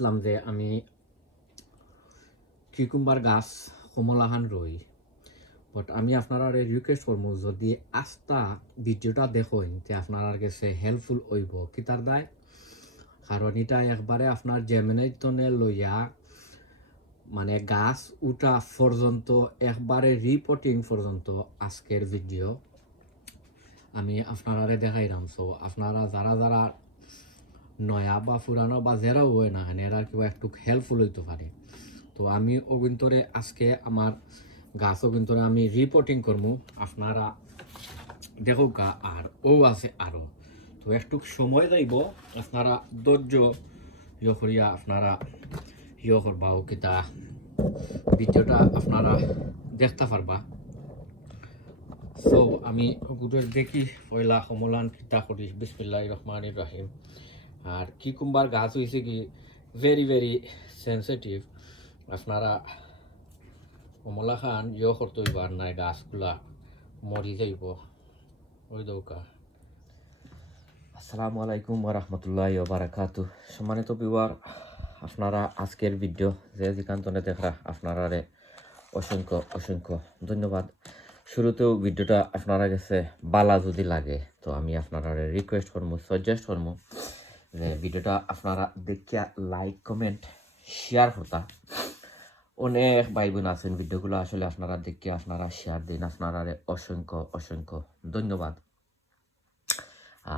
দেখাইছিলাম যে আমি কিকুম্বার গাছ কমলাহান রই, বাট আমি আপনারা রিকোয়েস্ট করবো যদি আস্তা ভিডিওটা দেখেন যে আপনার কাছে হেল্পফুল হইব কিতার দায়, কারণ এটা একবারে আপনার জেমিনেটনে লইয়া মানে গাছ উঠা পর্যন্ত একবারে রিপোর্টিং পর্যন্ত আজকের ভিডিও আমি আপনারা দেখাইলাম। সো আপনারা যারা যারা নয়া বা পুরানো বা যারাও হয় না এরা কিবা একটু হেল্পফুল হইতে পারে। তো আমি অগুন্তরে আজকে আমার গাছ অগুন্তরে আমি রিপোর্টিং করবো, আপনারা দেখো গা আর ও আছে আরও। তো একটু সময় যাইব, আপনারা ধৈর্য ইয়ে করিয়া আপনারা ইয়ে করবা ও কিতা ভিডিওটা আপনারা দেখতে পারবা। সো আমি ওগুলোর দেখি পয়লা কমলান কিতা করি বিসমিল্লাহির রহমানির রহিম। আর কিকুম্বার গাছ হয়েছে কি ভেরি ভেরি সেন্সিটিভ, আপনারা কমলা খান ইয়ে করতে হইব আর নাই গাছগুলা মরি যাইব। ওই দৌকা। আসসালামু আলাইকুম ওয়া রাহমাতুল্লাহি ওয়া বারাকাতুহু। সম্মানিত ভিউয়ার, আপনারা আজকের ভিডিও যে যেখানে দেখা আপনারা অসংখ্য অসংখ্য ধন্যবাদ। শুরুতেও ভিডিওটা আপনারা কাছে বালা যদি লাগে তো আমি আপনারা রিকোয়েস্ট করবো, সাজেস্ট করবো যে ভিডিওটা আপনারা দেখিয়া লাইক কমেন্ট শেয়ার করতা। অনেক ভাই বোন আছেন ভিডিওগুলো আসলে আপনারা দেখিয়া আপনারা শেয়ার দিন, আপনারা অসংখ্য অসংখ্য ধন্যবাদ।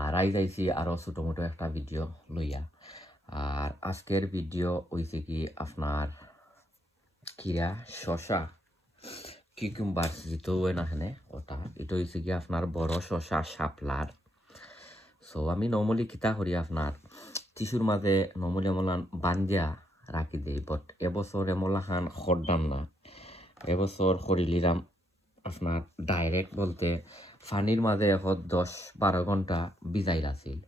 আর আইছি আরও ছোটো মোটো একটা ভিডিও লইয়া। আর আজকের ভিডিও হইছে কি আপনার কিরা শশা কিকুম্বার যেটা হয় না হেনে ওটা, এটা হয়েছে কি আপনার বড় শশা শাপলার। সো আমি নর্মালি কিতা করি আপনার টিস্যুর মাঝে নর্মালি এমলান বান্ধিয়া রাখি দিই, বাট এবছর এমলা খান খরদাম না। এবছর করিলিরাম আপনার ডাইরেক্ট বলতে পানির মাঝে এখন 10-12 ঘন্টা ভিজাই রাখছিল।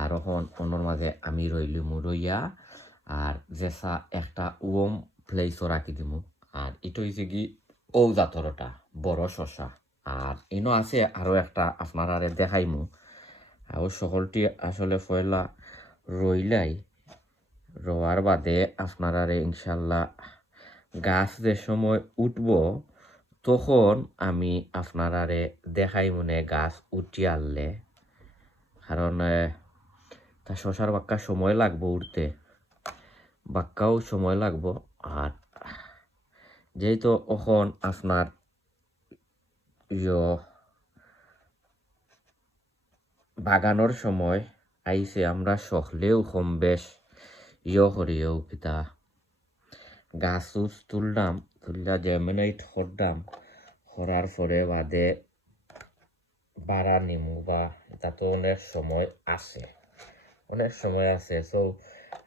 আর এখন অন্যর মাঝে আমি রইলিমু রইয়া আর জেসা একটা ওম প্লেসও রাখি দিমু। আর এটা হয়েছে কি ও জাতরটা বড় শশা। আর ইনো আছে আরও একটা আপনারা দেখাইমু। আর সকলটি আসলে পয়লা রইলাই রোয়ার বাদে আপনারা ইনশাল্লাহ গাছ যে সময় উঠব তখন আমি আপনারা দেখাই মনে গাছ উঠি আনলে, কারণ তা শশার বাক্কা সময় লাগবো উঠতে, বাক্কাও সময় লাগবো। আর যেহেতু এখন আপনার বাগানোর সময় আইসে, আমরা সকলেও কম বেশ করিও কিতা গাছ তুললাম, তুললা জেমিনেট করলাম, করার পরে বাদে বাড়া নিমু বা এটা তো অনেক সময় আছে, অনেক সময় আছে। সো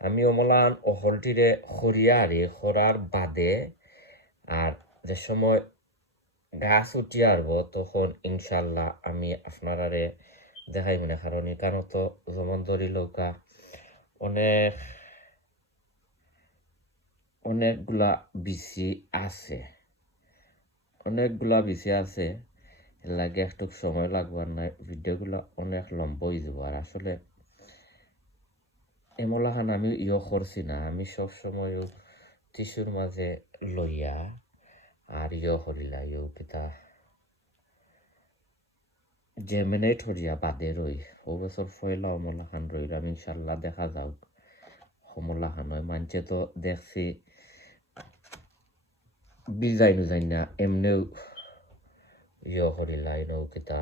আমি অমলান অহলটিরে খরিয়া আরে খরার বাদে আর যে সময় গাছ উঠি আসব তখন ইনশাল্লাহ আমি আপনারা দেখাই মনে, কারণ এখানে তো যেমন ধরি লৌকা অনেক অনেকগুলা বিচি আছে, অনেকগুলা বিচি আছে, লাগে একটু সময় লাগবে আর না ভিডিওগুলো অনেক লম্বা হয়ে যাব। আর আসলে এমলাখান আমি করছি না, আমি সবসময় টিস্যুর মাঝে লইয়া আর করিলা কিতা জেমিনেট হরিয়া বাদে রই। ও বছর ফয়লা অমলাখান রইলাম, ইনশাল্লাহ দেখা যাও কমলাখান হয়। মানছে তো দেখছি বিজাই নুজাই না এমনিও করিলাই কিতা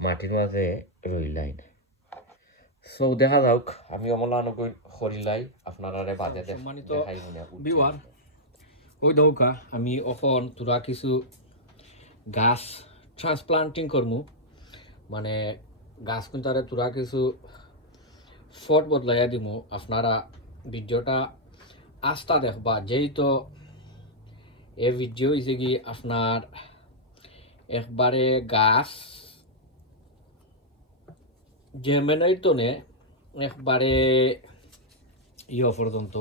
মাটির মাঝে রইলাই। সো দেখা যাওক আমি অমলানগৈ করিলাই আপনারা বাদে দেখাই বিওয়ার। ওই দৌকা আমি এখন তোরা কিছু গাছ ট্রান্সপ্লান্টিং করমু, মানে গাছ কুন্তারে তোরা কিছু ফট বদলাইয়া দিমু। আপনারা ভিডিওটা আস্তা দেখবা, যেহেতু এ ভিডিও হয়েছে কি আপনার একবারে গাছ জেমিনেটনে একবারে পর্যন্ত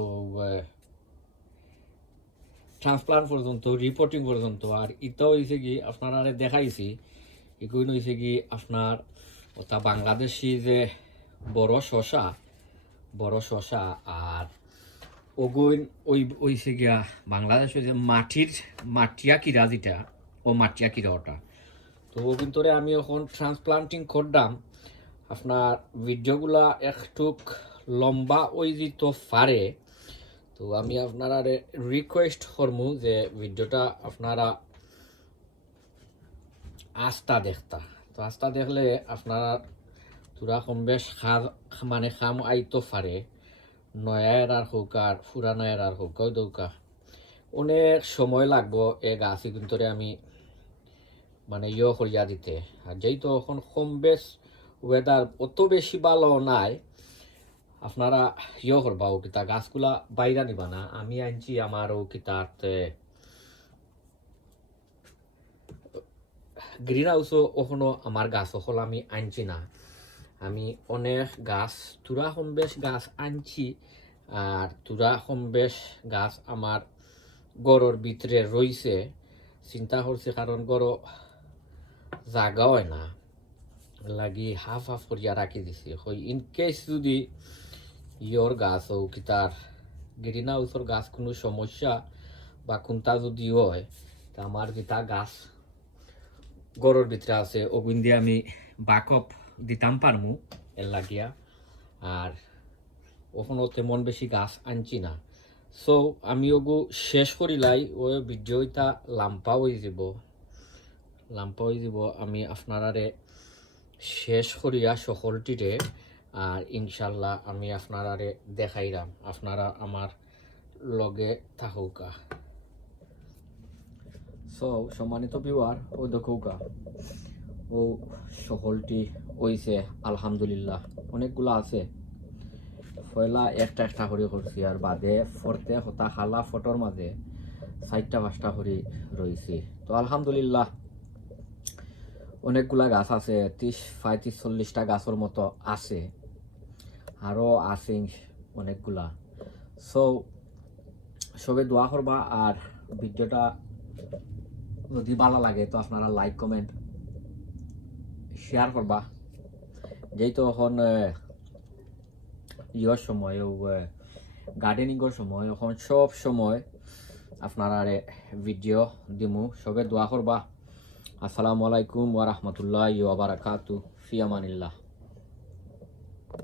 ট্রান্সপ্লান্ট পর্যন্ত রিপোর্টিং পর্যন্ত। আর ইটাও হয়েছে কি আপনারা দেখাইছি এগুলো হয়েছে কি আপনার ওটা বাংলাদেশি যে বড় শশা বড় শশা আর ওগুন ওইছে গিয়া বাংলাদেশে যে মাটিয়া কিরা যেটা ও মাটিয়া কিরা ওটা তো ওগুন তোরে আমি এখন ট্রান্সপ্লান্টিং করলাম আপনার ভিডিওগুলা একটু লম্বা ওই দিত পারে তো আমি আপনারা রিকোয়েস্ট করমু যে ভিডিওটা আপনারা আস্তা দেখতা তো আস্তা দেখলে আপনারা তোরা কম বেশ মানে খাম আইতো পারে নয়ার আর হোক আর পুরানয়ের আর হোক দৌকা অনেক সময় লাগবো এ গাছ কিন্তু আমি মানে করিয়া দিতে আর যেহেতু এখন কম বেশ ওয়েদার অত বেশি ভালো নাই আপনারা করবা ও কিতা গাছগুলা বাইরা নিবা না আমি আনছি আমার ও কিতাতে গ্রিন হাউসও ওখানো আমার গাছ ওখল আমি আনছি না আমি অনেক গাছ তুরা কম বেশ গাছ আনছি আর তুরা কম বেশ গাছ আমার গড়ের ভিতরে রইছে চিন্তা করছে কারণ গড় জাগা হয় না লাগি হাফ করিয়া রাখি দিছি হই ইন কেস যদি গাছ ও কি তার গ্রিন হাউসের গাছ কোনো সমস্যা বা কোনটা যদি হয় তা আমার কিতা গাছ গড়ের ভিতরে আছে ওগুন দিয়ে আমি বাকপ দিতাম পারমু এর লাগিয়া আর ওখানে তেমন বেশি গাছ আনছি না সো আমি ওগু শেষ করিলাই ওই ভিডিওটা লাম্পা হয়ে যাব আমি আপনারারে শেষ করিয়া সকলটিরে আর ইনশাল্লাহ আমি আপনারারে দেখাইলাম আপনারা আমার লগে থাকুকা সো সম্মানিত ভিউয়ার ও দেখুকা ও সকলটি হইছে আলহামদুলিল্লাহ অনেকগুলো আছে পয়লা একটা করে করছি আর বাদে ফরতে হতা খালা ফটোর মাঝে 4-5টা করে রয়েছে তো আলহামদুলিল্লাহ অনেকগুলা গাছ আছে 30-35-40টা গাছের মতো আছে আরও আছে অনেকগুলা সো সবে দোয়া করবা আর ভিডিওটা যদি ভালো লাগে তো আপনারা লাইক কমেন্ট শেয়ার করবা যেহেতু এখন সময় গার্ডেনিংয়ের সময় এখন সব সময় আপনারা ভিডিও দিমু সবে দোয়া করবা আসসালামু আলাইকুম ওয়া রাহমাতুল্লাহি ওয়া বারাকাতুহু ফি আমানিল্লাহ।